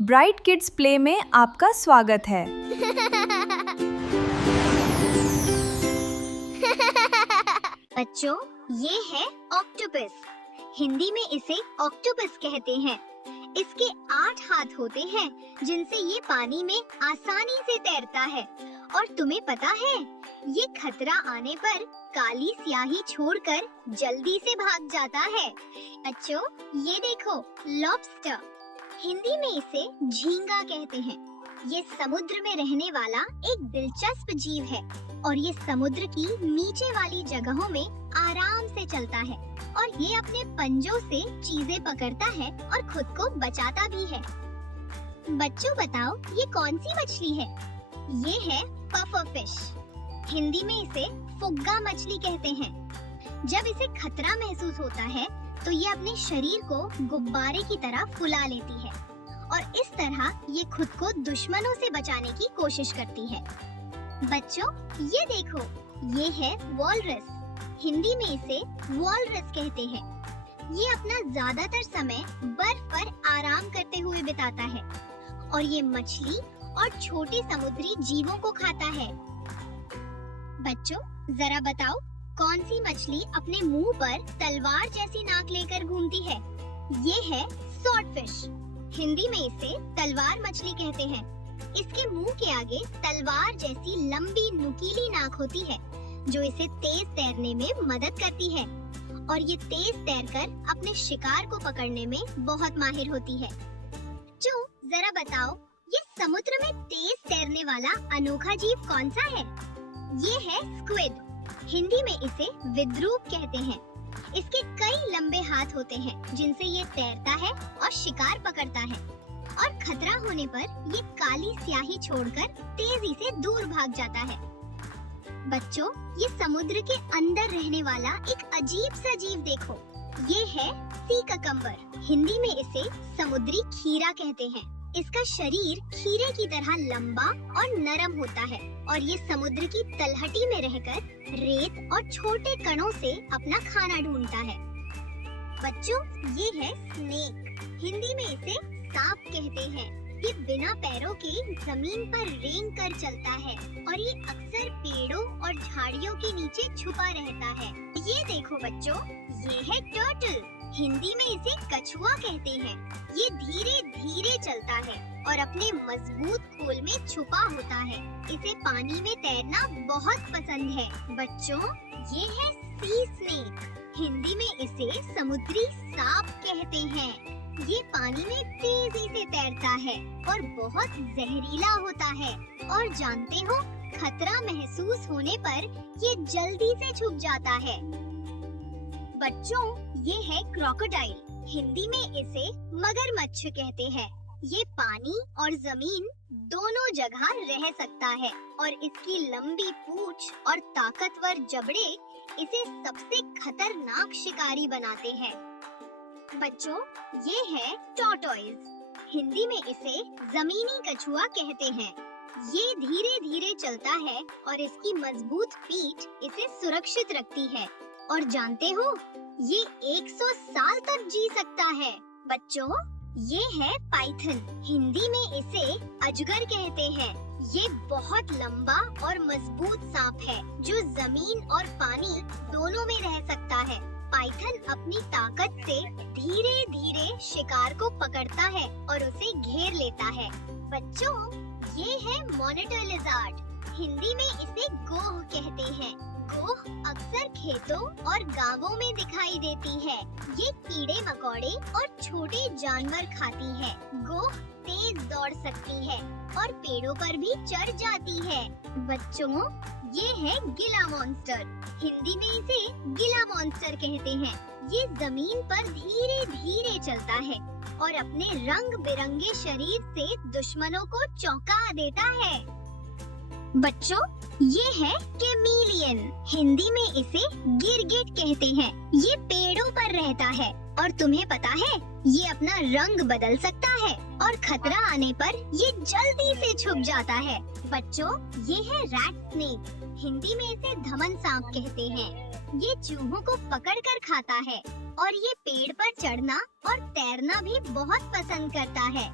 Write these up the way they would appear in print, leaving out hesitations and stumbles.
Bright kids play में आपका स्वागत है। बच्चों, ये है ऑक्टोपस। हिंदी में इसे ऑक्टोपस कहते हैं। इसके 8 हाथ होते हैं जिनसे ये पानी में आसानी से तैरता है। और तुम्हें पता है, ये खतरा आने पर काली स्याही छोड़कर जल्दी से भाग जाता है। बच्चों, ये देखो, लॉबस्टर। हिंदी में इसे झींगा कहते हैं। ये समुद्र में रहने वाला एक दिलचस्प जीव है और ये समुद्र की नीचे वाली जगहों में आराम से चलता है और ये अपने पंजों से चीजें पकड़ता है और खुद को बचाता भी है। बच्चों, बताओ, ये कौन सी मछली है? ये है पफर फिश। हिंदी में इसे फुग्गा मछली कहते हैं। जब इसे खतरा महसूस होता है तो ये अपने शरीर को गुब्बारे की तरह फुला लेती है और इस तरह ये खुद को दुश्मनों से बचाने की कोशिश करती है। बच्चों, ये देखो, ये है वॉलरस। हिंदी में इसे वॉलरस कहते हैं। ये अपना ज्यादातर समय बर्फ पर आराम करते हुए बिताता है और ये मछली और छोटे समुद्री जीवों को खाता है। बच्चों, जरा बताओ, कौन सी मछली अपने मुंह पर तलवार जैसी नाक लेकर घूमती है? ये है स्वॉर्डफिश। हिंदी में इसे तलवार मछली कहते हैं। इसके मुंह के आगे तलवार जैसी लंबी नुकीली नाक होती है जो इसे तेज तैरने में मदद करती है और ये तेज तैरकर अपने शिकार को पकड़ने में बहुत माहिर होती है। जो जरा बताओ, ये समुद्र में तेज तैरने वाला अनोखा जीव कौन सा है? ये है स्क्विड। हिंदी में इसे विद्रूप कहते हैं। इसके कई लंबे हाथ होते हैं जिनसे ये तैरता है और शिकार पकड़ता है और खतरा होने पर ये काली स्याही छोड़कर तेजी से दूर भाग जाता है। बच्चों, ये समुद्र के अंदर रहने वाला एक अजीब सा जीव देखो, ये है सी ककम्बर। हिंदी में इसे समुद्री खीरा कहते हैं। इसका शरीर खीरे की तरह लंबा और नरम होता है और ये समुद्र की तलहटी में रहकर रेत और छोटे कणों से अपना खाना ढूंढता है। बच्चों, ये है स्नेक। हिंदी में इसे सांप कहते हैं। ये बिना पैरों के जमीन पर रेंग कर चलता है और ये अक्सर पेड़ों और झाड़ियों के नीचे छुपा रहता है। ये देखो बच्चों, ये है टर्टल। हिंदी में इसे कछुआ कहते हैं। ये धीरे धीरे चलता है और अपने मजबूत खोल में छुपा होता है। इसे पानी में तैरना बहुत पसंद है। बच्चों, ये है सी स्नेक। हिंदी में इसे समुद्री सांप कहते हैं। ये पानी में तेजी से तैरता है और बहुत जहरीला होता है और जानते हो, खतरा महसूस होने पर ये जल्दी से छुप जाता है। बच्चों, ये है क्रोकोडाइल। हिंदी में इसे मगरमच्छ कहते हैं। ये पानी और जमीन दोनों जगह रह सकता है और इसकी लंबी पूंछ और ताकतवर जबड़े इसे सबसे खतरनाक शिकारी बनाते हैं। बच्चों, ये है टॉर्टोइज। हिंदी में इसे जमीनी कछुआ कहते हैं। ये धीरे धीरे चलता है और इसकी मजबूत पीठ इसे सुरक्षित रखती है और जानते हो, ये 100 साल तक जी सकता है। बच्चों, ये है पाइथन। हिंदी में इसे अजगर कहते हैं। ये बहुत लंबा और मजबूत सांप है जो जमीन और पानी दोनों में रह सकता है। पाइथन अपनी ताकत से धीरे धीरे शिकार को पकड़ता है और उसे घेर लेता है। बच्चों, ये है मॉनिटर लिज़ार्ड। हिंदी में इसे गोह कहते हैं। गोह अक्सर खेतों और गांवों में दिखाई देती है। ये कीड़े मकोड़े और छोटे जानवर खाती है। गोह तेज दौड़ सकती है और पेड़ों पर भी चढ़ जाती है। बच्चों, ये है गिला मॉन्स्टर। हिंदी में इसे गिला मॉन्स्टर कहते हैं। ये जमीन पर धीरे धीरे चलता है और अपने रंग बिरंगे शरीर से दुश्मनों को चौंका देता है। बच्चों, ये है कैमेलियन। हिंदी में इसे गिरगिट कहते हैं। ये पेड़ों पर रहता है और तुम्हें पता है, ये अपना रंग बदल सकता है और खतरा आने पर ये जल्दी से छुप जाता है। बच्चों, ये है रैट स्नेक। हिंदी में इसे धमन सांप कहते हैं। ये चूहों को पकड़कर खाता है और ये पेड़ पर चढ़ना और तैरना भी बहुत पसंद करता है।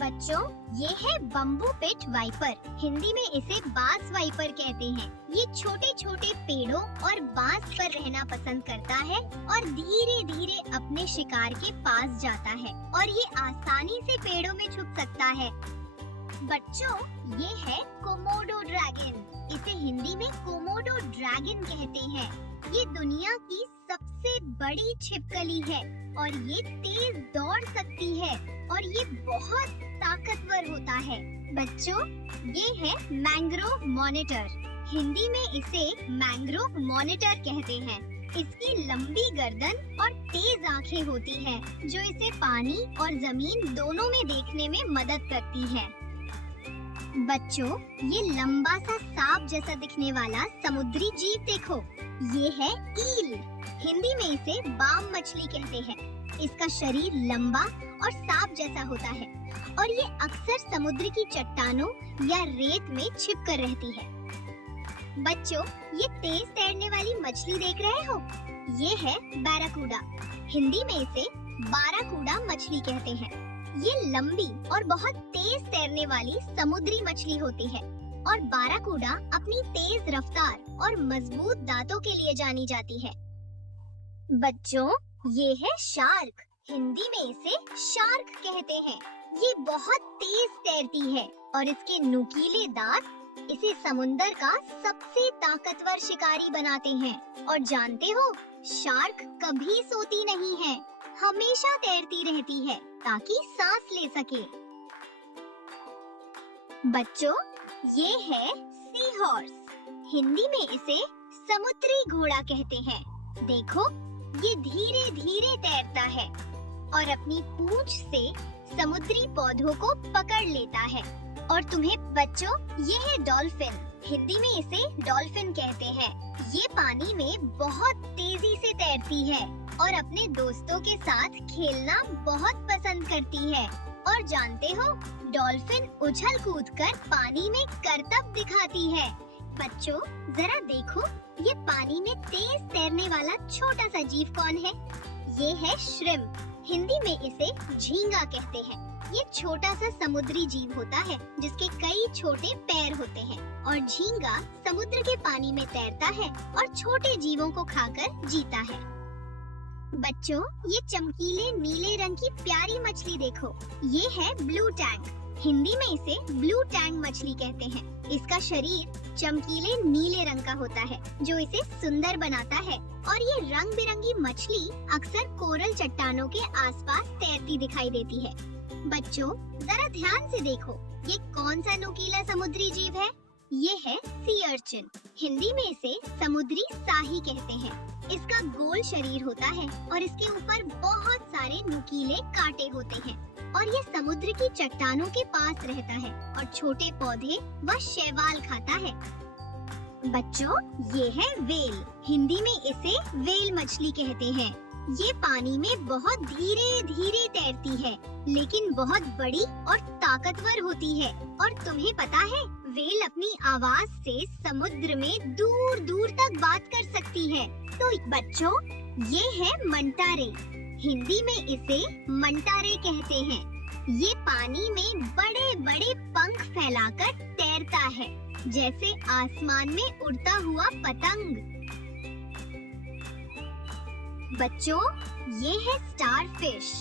बच्चों, ये है बम्बू पिट वाइपर। हिंदी में इसे बांस वाइपर कहते हैं। ये छोटे छोटे पेड़ों और बांस पर रहना पसंद करता है और धीरे धीरे अपने शिकार के पास जाता है और ये आसानी से पेड़ों में छुप सकता है। बच्चों, ये है कोमोडो ड्रैगन। इसे हिंदी में कोमोडो ड्रैगन कहते हैं। ये दुनिया की सबसे बड़ी छिपकली है और ये तेज दौड़ सकती है और ये बहुत ताकतवर होता है। बच्चों, ये है मैंग्रोव मॉनिटर। हिंदी में इसे मैंग्रोव मॉनिटर कहते हैं। इसकी लंबी गर्दन और तेज आंखें होती हैं, जो इसे पानी और जमीन दोनों में देखने में मदद करती है। बच्चों, ये लंबा सा सांप जैसा दिखने वाला समुद्री जीव देखो, ये है ईल। हिंदी में इसे बाम मछली कहते हैं। इसका शरीर लंबा और सांप जैसा होता है और ये अक्सर समुद्र की चट्टानों या रेत में छिपकर रहती है। बच्चों, ये तेज तैरने वाली मछली देख रहे हो, ये है बैराकूडा। हिंदी में इसे बाराकूडा मछली कहते हैं। ये लंबी और बहुत तेज तैरने वाली समुद्री मछली होती है और बाराकूडा अपनी तेज रफ्तार और मजबूत दांतों के लिए जानी जाती है। बच्चों, ये है शार्क। हिंदी में इसे शार्क कहते हैं। ये बहुत तेज तैरती है और इसके नुकीले दांत इसे समुंदर का सबसे ताकतवर शिकारी बनाते हैं। और जानते हो, शार्क कभी सोती नहीं है, हमेशा तैरती रहती है ताकि सांस ले सके। बच्चों, ये है सी हॉर्स। हिंदी में इसे समुद्री घोड़ा कहते हैं। देखो, ये धीरे धीरे तैरता है और अपनी पूंछ से समुद्री पौधों को पकड़ लेता है। और तुम्हें बच्चों, ये है डॉल्फिन। हिंदी में इसे डॉल्फिन कहते हैं। ये पानी में बहुत तेजी से तैरती है और अपने दोस्तों के साथ खेलना बहुत पसंद करती है। और जानते हो, डॉल्फिन उछल कूदकर पानी में करतब दिखाती है। बच्चों, जरा देखो, ये पानी में तेज तैरने वाला छोटा सा जीव कौन है? ये है श्रिम्प। हिंदी में इसे झींगा कहते हैं। ये छोटा सा समुद्री जीव होता है जिसके कई छोटे पैर होते हैं और झींगा समुद्र के पानी में तैरता है और छोटे जीवों को खाकर जीता है। बच्चों, ये चमकीले नीले रंग की प्यारी मछली देखो, ये है ब्लू टैंक। हिंदी में इसे ब्लू टैंक मछली कहते हैं। इसका शरीर चमकीले नीले रंग का होता है जो इसे सुंदर बनाता है और ये रंग बिरंगी मछली अक्सर कोरल चट्टानों के आसपास तैरती दिखाई देती है। बच्चों, जरा ध्यान से देखो, ये कौन सा नुकीला समुद्री जीव है? ये है सी अर्चिन। हिंदी में इसे समुद्री साही कहते हैं। इसका गोल शरीर होता है और इसके ऊपर बहुत सारे नुकीले कांटे होते हैं और ये समुद्र की चट्टानों के पास रहता है और छोटे पौधे व शैवाल खाता है। बच्चों, ये है वेल। हिंदी में इसे वेल मछली कहते हैं। ये पानी में बहुत धीरे धीरे तैरती है लेकिन बहुत बड़ी और ताकतवर होती है। और तुम्हें पता है, वेल अपनी आवाज से समुद्र में दूर दूर तक बात कर सकती है। तो बच्चों, ये है मंटारे। हिंदी में इसे मंटारे कहते हैं। ये पानी में बड़े बड़े पंख फैलाकर तैरता है, जैसे आसमान में उड़ता हुआ पतंग। बच्चों, ये है स्टारफिश।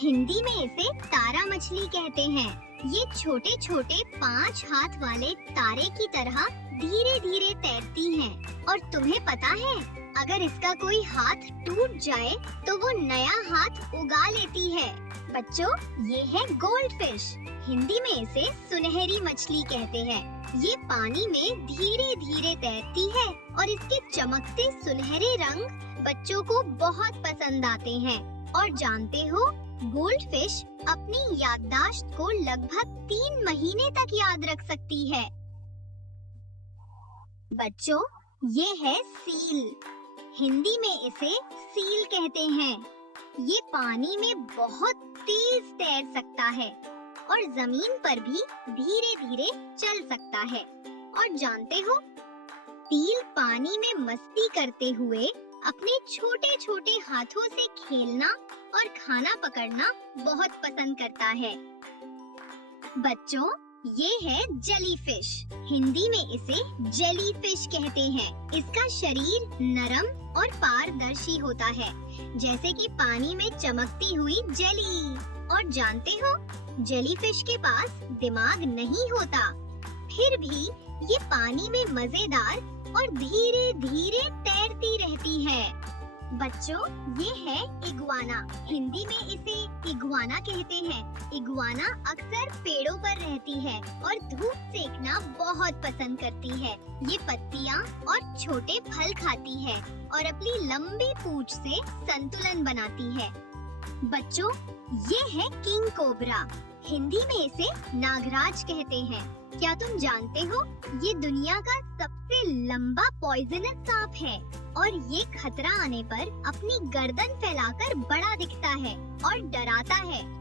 हिंदी में इसे तारा मछली कहते हैं। ये छोटे छोटे 5 हाथ वाले तारे की तरह धीरे धीरे तैरती हैं। और तुम्हें पता है, अगर इसका कोई हाथ टूट जाए तो वो नया हाथ उगा लेती है। बच्चों, ये है गोल्डफिश। हिंदी में इसे सुनहरी मछली कहते हैं। ये पानी में धीरे धीरे तैरती है और इसके चमकते सुनहरे रंग बच्चों को बहुत पसंद आते हैं। और जानते हो, गोल्डफिश अपनी याददाश्त को लगभग 3 महीने तक याद रख सकती है। बच्चों, ये है सील। हिंदी में इसे सील कहते हैं। ये पानी में बहुत तेज तैर सकता है और जमीन पर भी धीरे धीरे चल सकता है। और जानते हो, सील पानी में मस्ती करते हुए अपने छोटे छोटे हाथों से खेलना और खाना पकड़ना बहुत पसंद करता है। बच्चों, ये है जेलीफिश। हिंदी में इसे जेलीफिश कहते हैं। इसका शरीर नरम और पारदर्शी होता है, जैसे कि पानी में चमकती हुई जेली। और जानते हो, जेलीफिश के पास दिमाग नहीं होता, फिर भी ये पानी में मजेदार और धीरे धीरे तैरती रहती है। बच्चों, ये है इग्वाना। हिंदी में इसे इग्वाना कहते हैं। इग्वाना अक्सर पेड़ों पर रहती है और धूप सेकना बहुत पसंद करती है। ये पत्तियाँ और छोटे फल खाती है और अपनी लंबी पूंछ से संतुलन बनाती है। बच्चों, ये है किंग कोबरा। हिंदी में इसे नागराज कहते हैं। क्या तुम जानते हो, ये दुनिया का सबसे लंबा पॉइजनस सांप है और ये खतरा आने पर अपनी गर्दन फैलाकर बड़ा दिखता है और डराता है।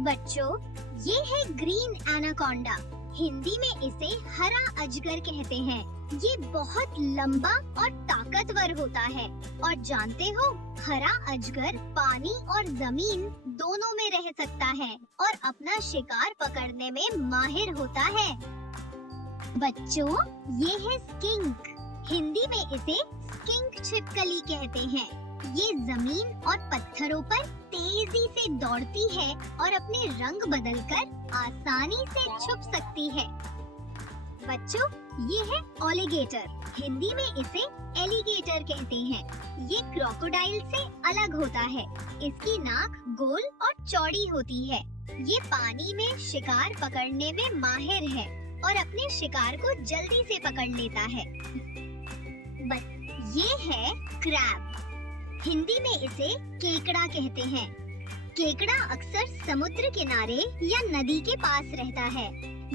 बच्चों, ये है ग्रीन एनाकोंडा। हिंदी में इसे हरा अजगर कहते हैं। ये बहुत लंबा और ताकतवर होता है। और जानते हो, हरा अजगर पानी और जमीन दोनों में रह सकता है और अपना शिकार पकड़ने में माहिर होता है। बच्चों, ये है स्किंक। हिंदी में इसे स्किंक छिपकली कहते हैं। ये जमीन और पत्थरों पर तेजी से दौड़ती है और अपने रंग बदलकर आसानी से छुप सकती है। बच्चों, ये है ऑलिगेटर। हिंदी में इसे एलिगेटर कहते हैं। ये क्रोकोडाइल से अलग होता है। इसकी नाक गोल और चौड़ी होती है। ये पानी में शिकार पकड़ने में माहिर है और अपने शिकार को जल्दी से पकड़ लेता है। ये है क्रैब। हिंदी में इसे केकड़ा कहते हैं। केकड़ा अक्सर समुद्र किनारे या नदी के पास रहता है।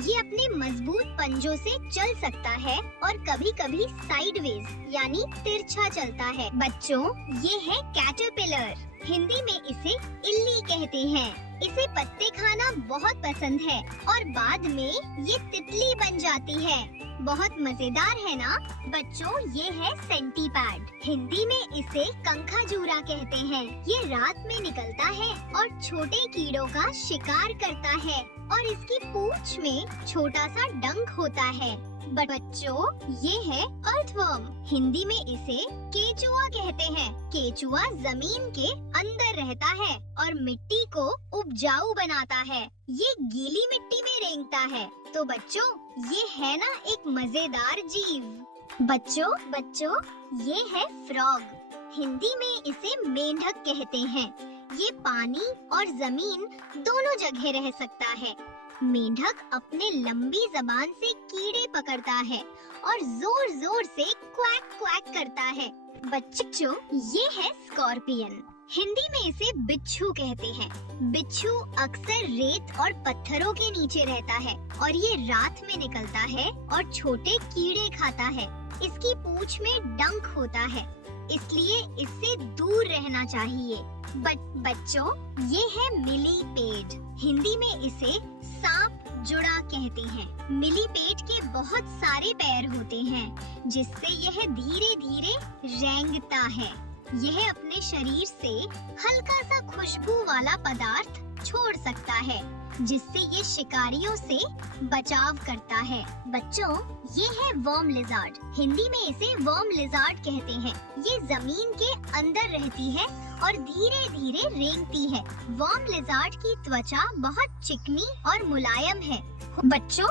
ये अपने मजबूत पंजों से चल सकता है और कभी-कभी साइडवेज यानी तिरछा चलता है। बच्चों, ये है कैटरपिलर। हिंदी में इसे इल्ली कहते हैं। इसे पत्ते खाना बहुत पसंद है और बाद में ये तितली बन जाती है। बहुत मजेदार है ना? बच्चों, ये है सेंटीपैड। हिंदी में इसे कंखाजूरा कहते हैं। ये रात में निकलता है और छोटे कीड़ों का शिकार करता है और इसकी पूंछ में छोटा सा डंक होता है। बच्चों, ये है अर्थवर्म। हिंदी में इसे केचुआ कहते हैं। केचुआ जमीन के अंदर रहता है और मिट्टी को उपजाऊ बनाता है। ये गीली मिट्टी में रेंगता है। तो बच्चों, ये है ना एक मजेदार जीव। बच्चों, ये है फ्रॉग। हिंदी में इसे मेंढक कहते हैं। ये पानी और जमीन दोनों जगह रह सकता है। मेंढक अपने लंबी जबान से कीड़े पकड़ता है और जोर जोर से क्वैक क्वैक करता है। बच्चों, ये है स्कॉर्पियन। हिंदी में इसे बिच्छू कहते हैं। बिच्छू अक्सर रेत और पत्थरों के नीचे रहता है और ये रात में निकलता है और छोटे कीड़े खाता है। इसकी पूंछ में डंक होता है, इसलिए इससे दूर रहना चाहिए। बच्चों, ये है मिलीपेड। हिंदी में इसे सांप जुड़ा कहते हैं। मिलीपेड के बहुत सारे पैर होते हैं, जिससे यह धीरे धीरे रेंगता है। यह अपने शरीर से हल्का सा खुशबू वाला पदार्थ छोड़ सकता है, जिससे ये शिकारियों से बचाव करता है। बच्चों, ये है वर्म लिजार्ड। हिंदी में इसे वर्म लिजार्ड कहते हैं। ये जमीन के अंदर रहती है और धीरे धीरे रेंगती है। वर्म लिजार्ड की त्वचा बहुत चिकनी और मुलायम है। बच्चों,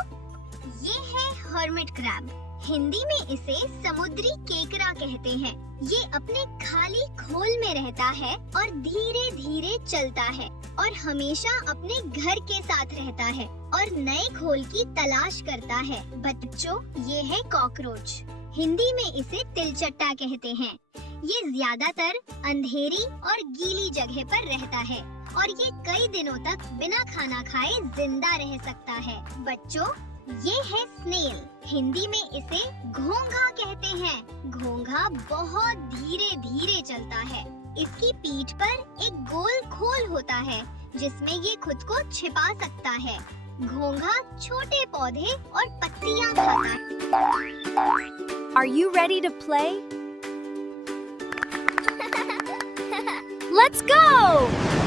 ये है हर्मिट क्रैब। हिंदी में इसे समुद्री केकड़ा कहते हैं। ये अपने खाली खोल में रहता है और धीरे धीरे चलता है और हमेशा अपने घर के साथ रहता है और नए खोल की तलाश करता है। बच्चों, ये है कॉकरोच। हिंदी में इसे तिलचट्टा कहते हैं। ये ज्यादातर अंधेरी और गीली जगह पर रहता है और ये कई दिनों तक बिना खाना खाए जिंदा रह सकता है। बच्चों, ये है स्नेल। हिंदी में इसे घोंघा कहते हैं। घोंघा बहुत धीरे धीरे चलता है। इसकी पीठ पर एक गोल खोल होता है, जिसमें ये खुद को छिपा सकता है। घोंघा छोटे पौधे और पत्तियां खाता है। Are you ready to play? Let's go!